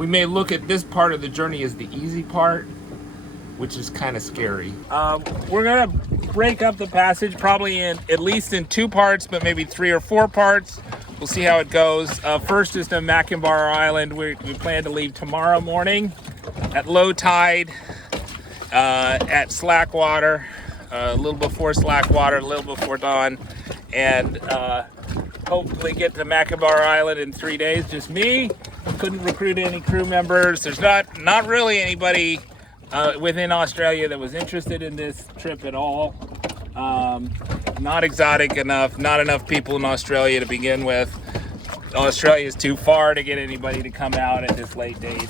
we may look at this part of the journey as the easy part, which is kind of scary. We're gonna break up the passage probably at least in 2 parts, but maybe 3 or 4 parts. We'll see how it goes. First is the Machenbar Island. We plan to leave tomorrow morning at low tide, at slack water, a little before slack water, a little before dawn, and hopefully get to Machenbar Island in 3 days. Just me. Couldn't recruit any crew members. There's not really anybody within Australia that was interested in this trip at all. Not exotic enough, not enough people in Australia to begin with. Australia is too far to get anybody to come out at this late date.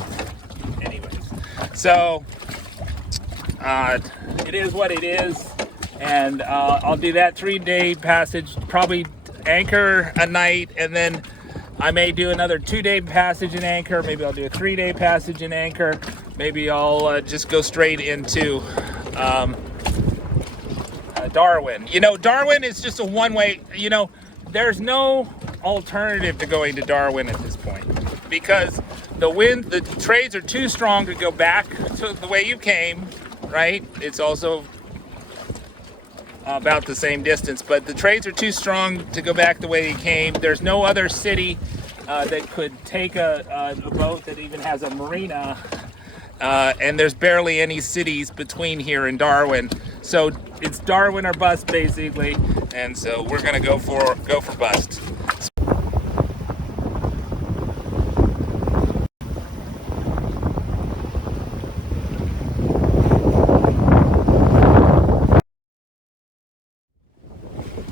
Anyways, so it is what it is, and I'll do that 3-day passage, probably anchor a night, and then I may do another 2-day passage in anchor. Maybe I'll do a 3-day passage in anchor. Maybe I'll just go straight into Darwin. You know, Darwin is just a one-way. You know, there's no alternative to going to Darwin at this point because the trades are too strong to go back to the way you came, right? It's also about the same distance, but the trades are too strong to go back the way you came. There's no other city that could take a boat that even has a marina, and there's barely any cities between here and Darwin. So it's Darwin or bust basically, and so we're gonna go for bust.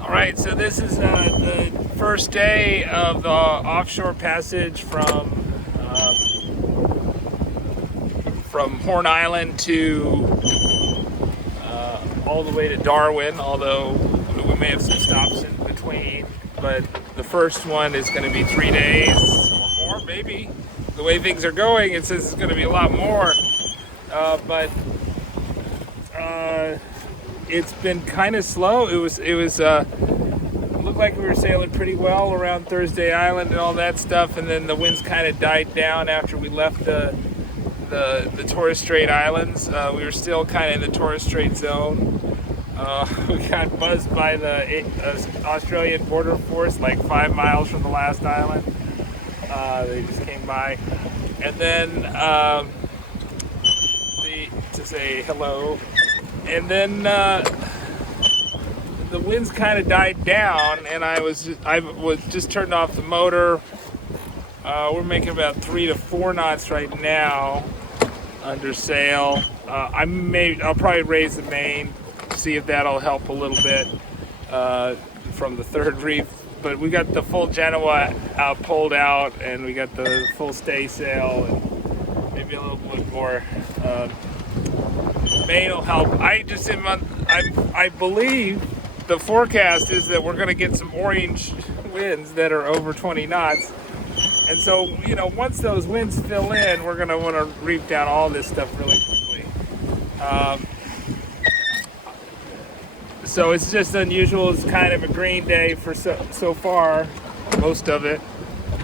All right, so this is the first day of the offshore passage from Horn Island to all the way to Darwin, although we may have some stops in between. But the first one is going to be 3 days or more, maybe. The way things are going, it says it's going to be a lot more. But it's been kind of slow. It looked like we were sailing pretty well around Thursday Island and all that stuff, and then the winds kind of died down after we left the Torres Strait Islands. We were still kind of in the Torres Strait zone. We got buzzed by the Australian Border Force like 5 miles from the last island. They just came by, and then to say hello, and then the winds kind of died down, and I was just turned off the motor. We're making about 3 to 4 knots right now under sail. I'll probably raise the main, see if that'll help a little bit from the third reef. But we got the full Genoa pulled out, and we got the full staysail, and maybe a little bit more main will help. I believe the forecast is that we're going to get some orange winds that are over 20 knots. And so, you know, once those winds fill in, we're going to want to reef down all this stuff really quickly. So it's just unusual. It's kind of a green day for so far, most of it.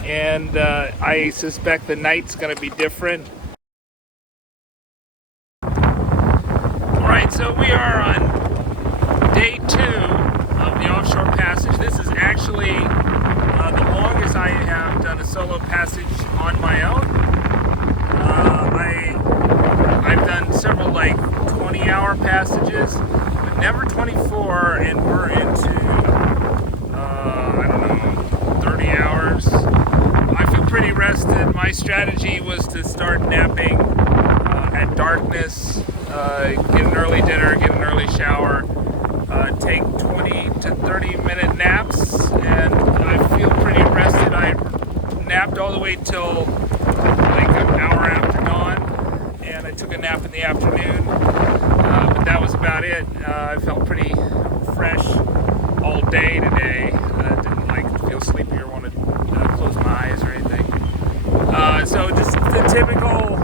And I suspect the night's going to be different. All right, so we are on day 2 of the offshore passage. This is actually the longest I have done a solo passage on my own. I've done several like 20-hour passages, but never 24, and we're into, 30 hours. I feel pretty rested. My strategy was to start napping at darkness, get an early dinner, get an early shower, take 20 to 30 minute naps, and I feel pretty rested. I napped all the way till like an hour after dawn, and I took a nap in the afternoon, but that was about it. I felt pretty fresh all day today. Didn't like feel sleepy or want to close my eyes or anything. So just the typical,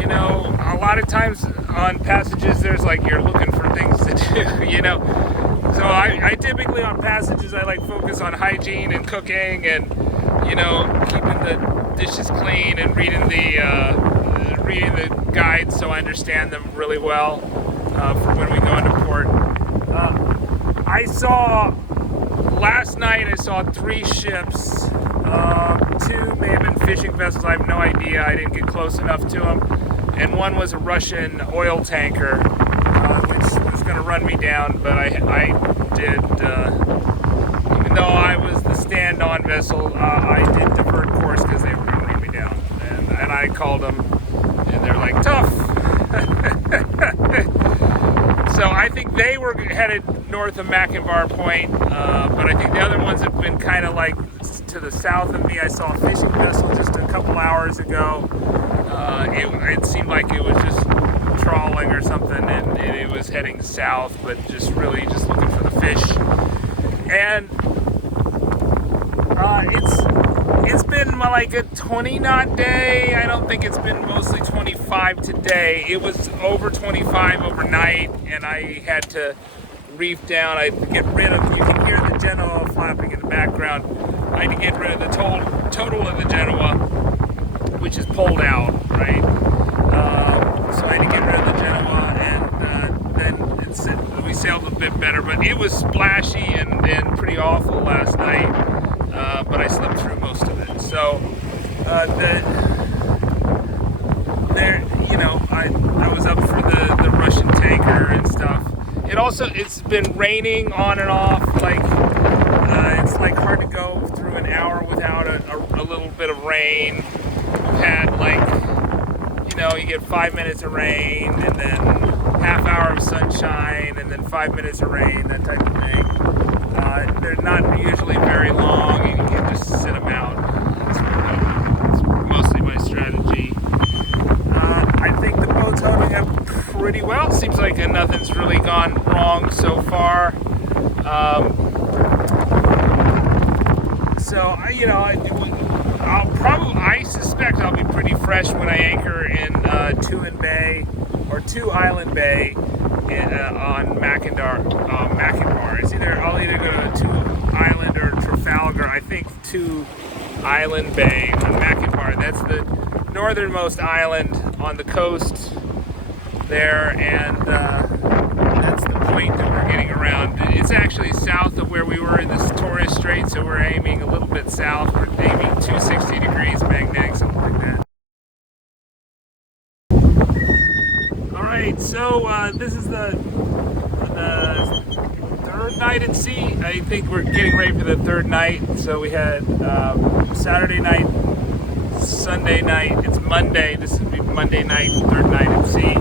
you know, a lot of times on passages there's like you're looking for things to do, you know. So I typically on passages I like focus on hygiene and cooking and, you know, keeping the dishes clean and reading the guides so I understand them really well for when we go into port. Last night I saw 3 ships. 2 may have been fishing vessels, I have no idea, I didn't get close enough to them. And one was a Russian oil tanker, which was going to run me down, but I did, even though I was the stand-on vessel, I did divert course because they were going to run me down. And I called them, and they're like, tough! So I think they were headed north of Machenbar Point, but I think the other ones have been kind of like to the south of me. I saw a fishing vessel just a couple hours ago. It seemed like it was just trawling or something, and it was heading south, but just really just looking for the fish. And it's been like a 20 knot day. I don't think it's been mostly 25 today. It was over 25 overnight, and I had to reef down. I get rid of, you can hear the Genoa flapping in the background. I had to get rid of the total of the Genoa, which is pulled out, right? So I had to get rid of the Genoa, and then we sailed a bit better, but it was splashy and pretty awful last night, but I slept through most of it. So I was up for the Russian tanker and stuff. It's been raining on and off, it's like hard to go through an hour without a little bit of rain. We've had you get 5 minutes of rain and then half hour of sunshine and then 5 minutes of rain, that type of thing. They're not usually very long, and you can just sit them out. It's mostly my strategy. I think the boat's holding up pretty well. Seems like nothing's really gone wrong so far. I suspect I'll be pretty fresh when I anchor in Two Island Bay on Machenbar. I'll either go to Two Island or Trafalgar. I think Two Island Bay on Machenbar. That's the northernmost island on the coast there, and that's the point that we're getting around. It's actually south of where we were in the Torres Strait, so we're aiming a little bit south. We're aiming 260 degrees magnetic, something like that. All right, so this is the third night at sea. I think we're getting ready for the third night. So we had Saturday night, Sunday night. It's Monday. This will be Monday night, third night at sea.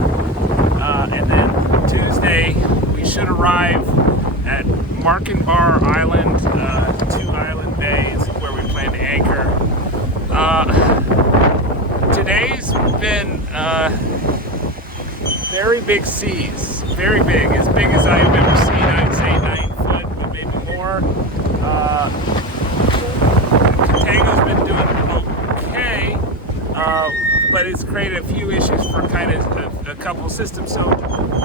And then Tuesday, we should arrive at Machenbar Island, Two Island Bay is where we plan to anchor. Today's been very big seas, very big as I've ever seen. I'd say 9 foot, but maybe more. Contango's been doing okay, but it's created a few issues for kind of a couple systems. So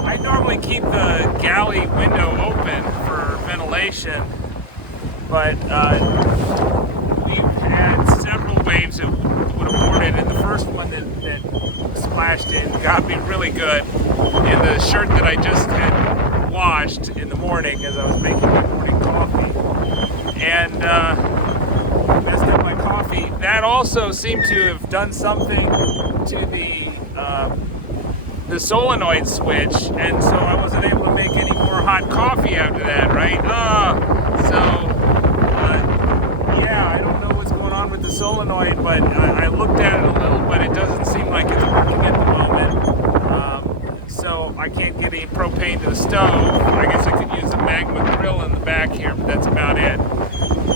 I normally keep the galley window open for ventilation, but we've had several waves that would have boarded, and the first one that splashed in got me really good. And the shirt that I just had washed in the morning as I was making my morning coffee, and messed up my coffee. That also seemed to have done something to the solenoid switch, and so I wasn't able to make any more hot coffee after that, right? Yeah, I don't know what's going on with the solenoid, but I looked at it a little, but it doesn't seem like it's working at the moment. So I can't get any propane to the stove. I guess I could use a magma grill in the back here, but that's about it.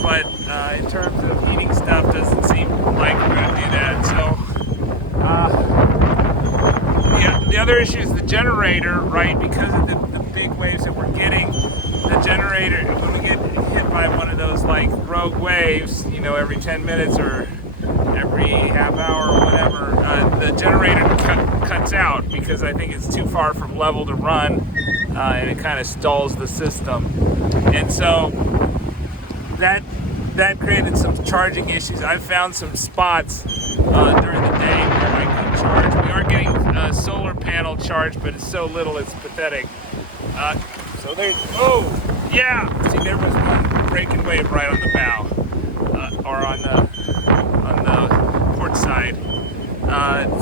But in terms of heating stuff, doesn't seem like we're going to do that. So the other issue is the generator, right? Because of the big waves that we're getting, the generator, when we get hit by one of those like rogue waves, every 10 minutes or every half hour or whatever, the generator cuts out because I think it's too far from level to run, and it kind of stalls the system. And so that created some charging issues. I've found some spots during the day where I can charge. We are getting solar panel charge, but it's so little it's pathetic. So there's, oh, yeah! See, there was one breaking wave right on the bow, or on the port side.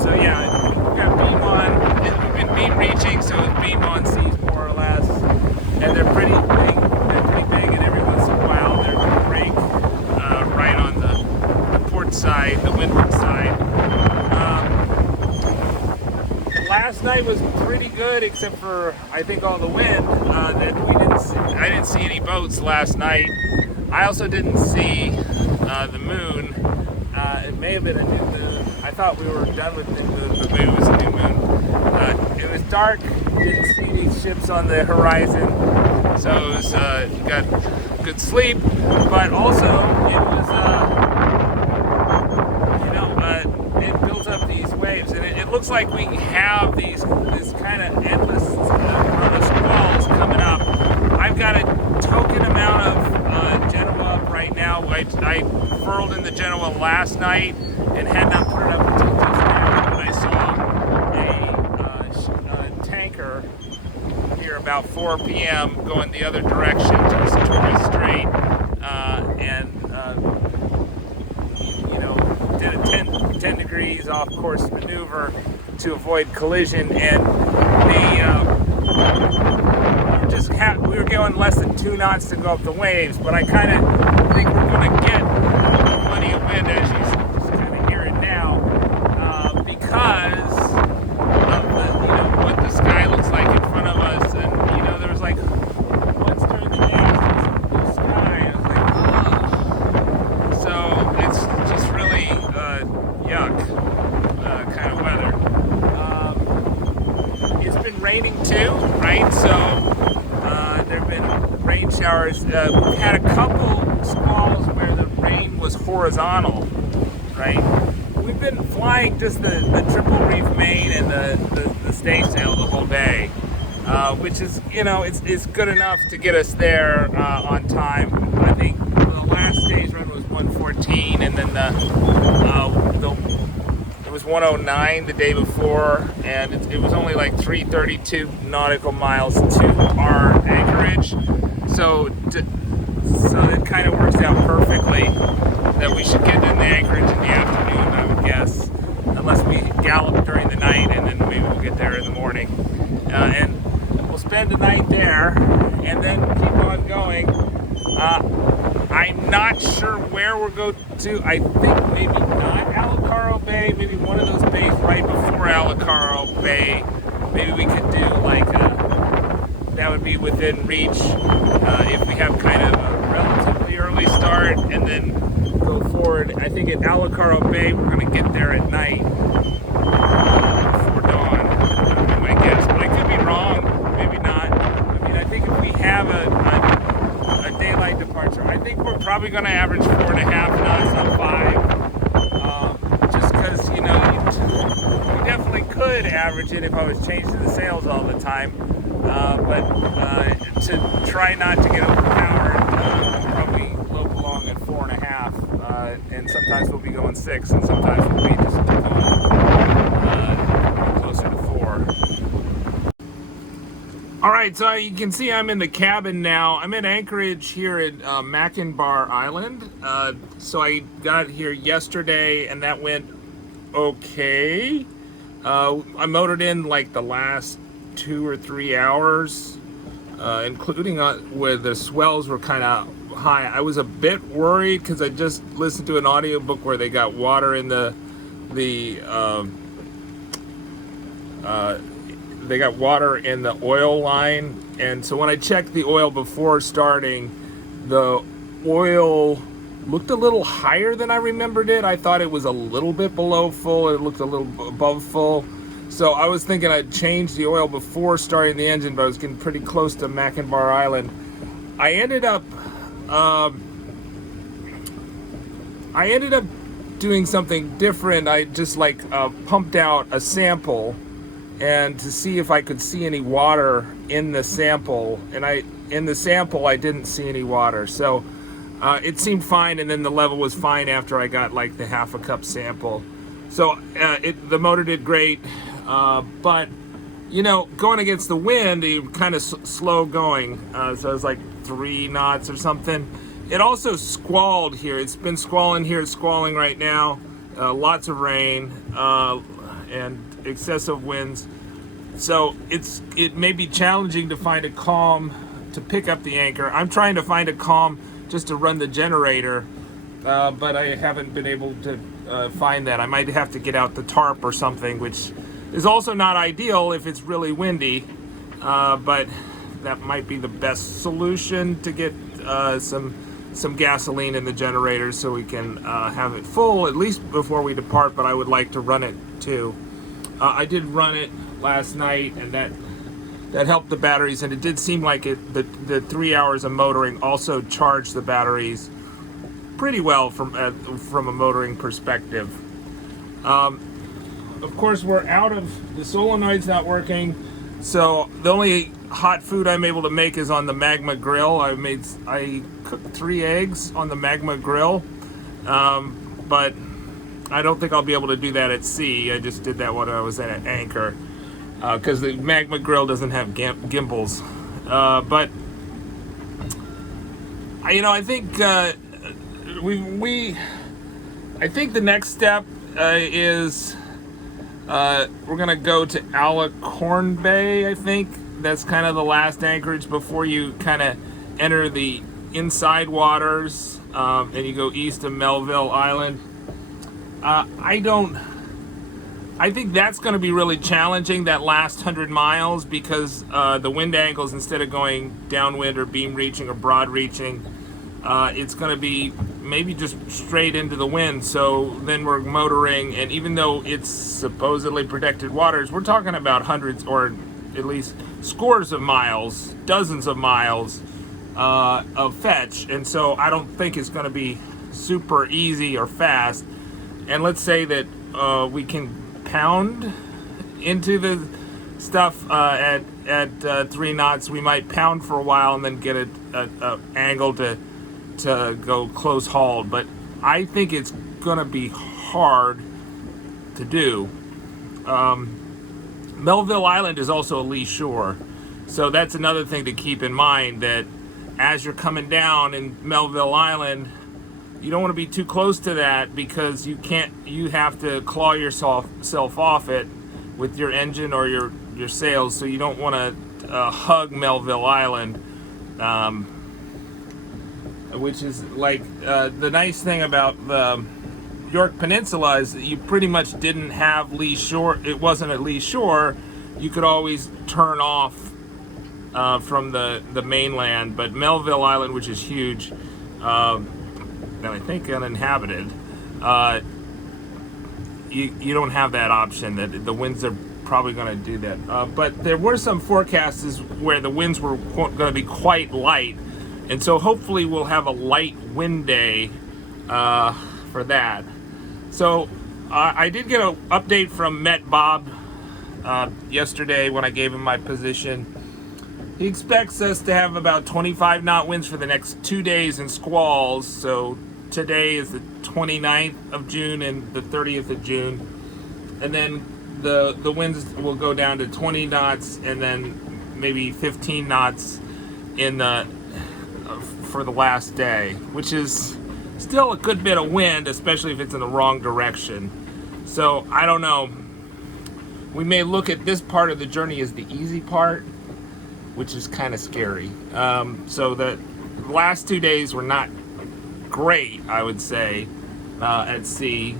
So yeah, we've got beam on, and we've been beam reaching, so it's beam on seas more or less. And they're pretty big, and every once in a while they're going to break right on the port side, the windward side. Last night was pretty good, except for I think all the wind. I didn't see any boats last night. I also didn't see the moon. It may have been a new moon. I thought we were done with the moon, but maybe it was a new moon. It was dark. Didn't see any ships on the horizon, so it was got good sleep. But also it was it built up these waves, and it looks like we have this kind of endless run of squalls coming up. I've got a token amount of Genoa up right now. I furled in the Genoa last night and had not put it up until just now, but I saw a tanker here about 4 p.m. going the other direction towards the Torres Strait, and did a 10 degrees off course maneuver to avoid collision, and we were going less than 2 knots to go up the waves, but I kind of think we're going to get plenty of wind, as you just kind of hear it now, because of what the sky looks like in front of us. And there was like once during the day some blue sky, and I was like, oh. So it's just really yuck kind of weather. It's been raining too, right? So there have been rain showers. We've had a couple squalls where the rain was horizontal, right? We've been flying just the triple reef main and the staysail the whole day, which is, it's good enough to get us there on time. I think the last day's run was 1:14, and then it was 1:09 the day before, and it was only like 332 nautical miles to our anchorage. So it kind of works out perfectly that we should get in the anchorage in the afternoon, I would guess, unless we gallop during the night, and then maybe we'll get there in the morning. And we'll spend the night there, and then keep on going. I'm not sure where we're going to. I think maybe not Alicaro Bay, maybe one of those bays right before Alicaro Bay. Maybe we could do that would be within reach if we have kind of a relatively early start, and then go forward. I think at Alicaro Bay we're going to get there at night before dawn. That would be my guess, but I could be wrong. Maybe not. I mean, I think if we have a daylight departure, I think we're probably going to average 4.5 knots on 5. Just because, we definitely could average it if I was changing the sails all the time. But to try not to get overpowered, we'll probably lope along at 4.5. And sometimes we'll be going 6, and sometimes we'll be just going closer to 4. All right, so you can see I'm in the cabin now. I'm in anchorage here at Machenbar Island. So I got here yesterday, and that went okay. I motored in like the last 2 or 3 hours, including where the swells were kind of high. I was a bit worried because I just listened to an audiobook where they got water in they got water in the oil line, and so when I checked the oil before starting, the oil looked a little higher than I remembered it. I thought it was a little bit below full. It looked a little above full. So I was thinking I'd change the oil before starting the engine, but I was getting pretty close to Machenbar Island. I ended up doing something different. I just pumped out a sample and to see if I could see any water in the sample, and in the sample I didn't see any water. So it seemed fine, and then the level was fine after I got like the half a cup sample. So the motor did great, but you know, going against the wind, you kind of slow going. So it's like 3 knots or something. It also squalled here. It's been squalling here. It's squalling right now. Lots of rain and excessive winds. So it may be challenging to find a calm to pick up the anchor. I'm trying to find a calm just to run the generator, but I haven't been able to find that. I might have to get out the tarp or something, which is also not ideal if it's really windy, but that might be the best solution to get some gasoline in the generator so we can have it full at least before we depart, but I would like to run it too. I did run it last night, and that helped the batteries, and it did seem like the 3 hours of motoring also charged the batteries pretty well from a motoring perspective. Of course, we're out of the solenoid's not working, so the only hot food I'm able to make is on the Magma grill. I cooked 3 eggs on the Magma grill, but I don't think I'll be able to do that at sea. I just did that when I was at anchor, because the Magma grill doesn't have gimbals. But I think I think the next step is we're gonna go to Alicorn Bay. I think that's kind of the last anchorage before you kind of enter the inside waters, and you go east of Melville Island. I think that's going to be really challenging, that last 100 miles, because the wind angles, instead of going downwind or beam reaching or broad reaching, it's going to be maybe just straight into the wind. So then we're motoring, and even though it's supposedly protected waters, we're talking about hundreds or at least scores of miles, dozens of miles of fetch. And so I don't think it's going to be super easy or fast. And let's say that we can pound into the stuff at 3 knots. We might pound for a while and then get a angle to go close hauled. But I think it's gonna be hard to do. Melville Island is also a lee shore, so that's another thing to keep in mind, that as you're coming down in Melville Island, you don't want to be too close to that, because you have to claw yourself off it with your engine or your sails, so you don't want to hug Melville Island, which is like the nice thing about the York Peninsula is that you pretty much didn't have lee shore. It wasn't a lee shore. You could always turn off from the mainland, but Melville Island, which is huge, and I think uninhabited, you don't have that option. That the winds are probably going to do that. But there were some forecasts where the winds were going to be quite light, and so hopefully we'll have a light wind day for that. So I did get an update from Met Bob yesterday when I gave him my position. He expects us to have about 25 knot winds for the next 2 days in squalls. So today is the 29th of June and the 30th of June. And then the winds will go down to 20 knots and then maybe 15 knots for the last day, which is still a good bit of wind, especially if it's in the wrong direction. So I don't know. We may look at this part of the journey as the easy part, which is kind of scary. So the last 2 days were not great, I would say, at sea,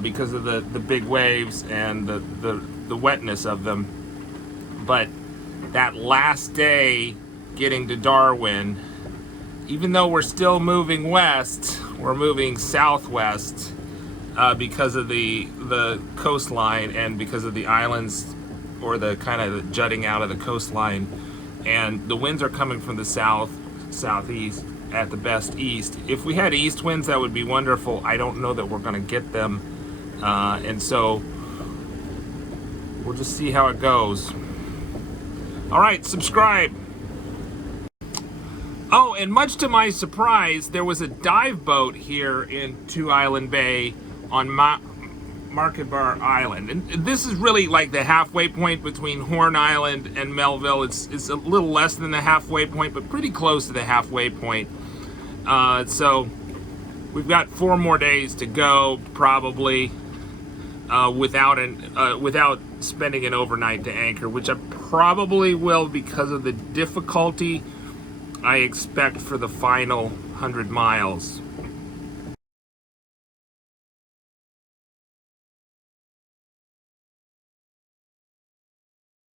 because of the big waves and the wetness of them. But that last day getting to Darwin, even though we're still moving west, we're moving southwest because of the coastline and because of the islands, or the kind of jutting out of the coastline, and the winds are coming from the southeast, at the best east. If we had east winds, that would be wonderful. I don't know that we're going to get them, and so we'll just see how it goes. All right, subscribe. Oh, and much to my surprise, there was a dive boat here in Two Island Bay on Machenbar Island. And this is really like the halfway point between Horn Island and Melville. It's a little less than the halfway point, but pretty close to the halfway point. So we've got 4 more days to go, probably, without spending an overnight to anchor, which I probably will because of the difficulty I expect for the final 100 miles.